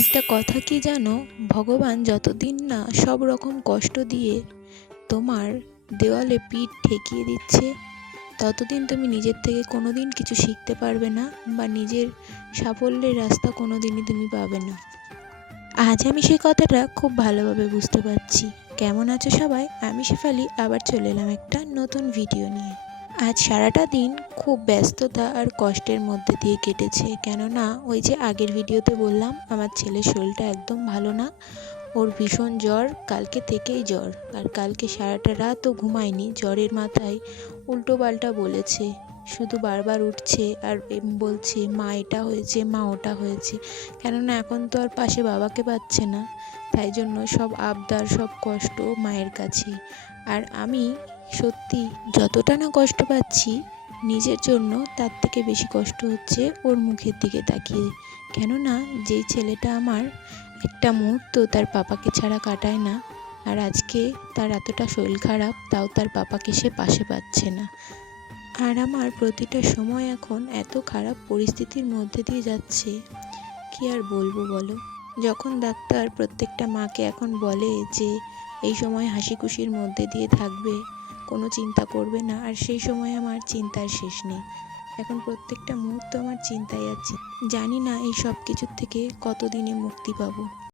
একটা কথা কি জানো, ভগবান যতদিন না সব রকম কষ্ট দিয়ে তোমার দেওয়ালে পিঠ ঠেকিয়ে দিচ্ছে, ততদিন তুমি নিজের থেকে কোনোদিন কিছু শিখতে পারবে না বা নিজের সাফল্যের রাস্তা কোনোদিনই তুমি পাবে না। আজ আমি সেই কথাটা খুব ভালোভাবে বুঝতে পারছি। কেমন আছো সবাই? আমি শেফালি আবার চলে এলাম একটা নতুন ভিডিও নিয়ে। আজ সারাটা দিন খুব ব্যস্ততা আর কষ্টের মধ্যে দিয়ে কেটেছে, কেননা ওই যে আগের ভিডিওতে বললাম আমার ছেলের শরীরটা একদম ভালো না। ওর ভীষণ জ্বর, কালকে থেকেই জ্বর। আর কালকে সারাটা রাতও ঘুমায়নি, জ্বরের মাথায় উল্টো পাল্টা বলেছে, শুধু বারবার উঠছে আর বলছে মা এটা হয়েছে, মা ওটা হয়েছে। কেননা এখন তো আর পাশে বাবাকে পাচ্ছে না, তাই জন্য সব আবদার, সব কষ্ট মায়ের কাছে। আর আমি সত্যি যতটা না কষ্ট পাচ্ছি নিজের জন্য, তার থেকে বেশি কষ্ট হচ্ছে ওর মুখের দিকে তাকিয়ে। কেননা যেই ছেলেটা আমার একটা মুহূর্ত তার পাপাকে ছাড়া কাটায় না, আর আজকে তার এতটা শরীর খারাপ, তাও তার পাপাকে সে পাশে পাচ্ছে না। আর আমার প্রতিটা সময় এখন এত খারাপ পরিস্থিতির মধ্যে দিয়ে যাচ্ছে, কি আর বলবো বলো। যখন ডাক্তার প্রত্যেকটা মাকে এখন বলে যে এই সময় হাসি খুশির মধ্যে দিয়ে থাকবে, কোনো চিন্তা করবে না, আর সেই সময় আমার চিন্তার শেষ নেই। এখন প্রত্যেকটা মুহূর্ত আমার চিন্তায় আছে, জানি না এই সব কিছুর থেকে কতদিনে মুক্তি পাবো।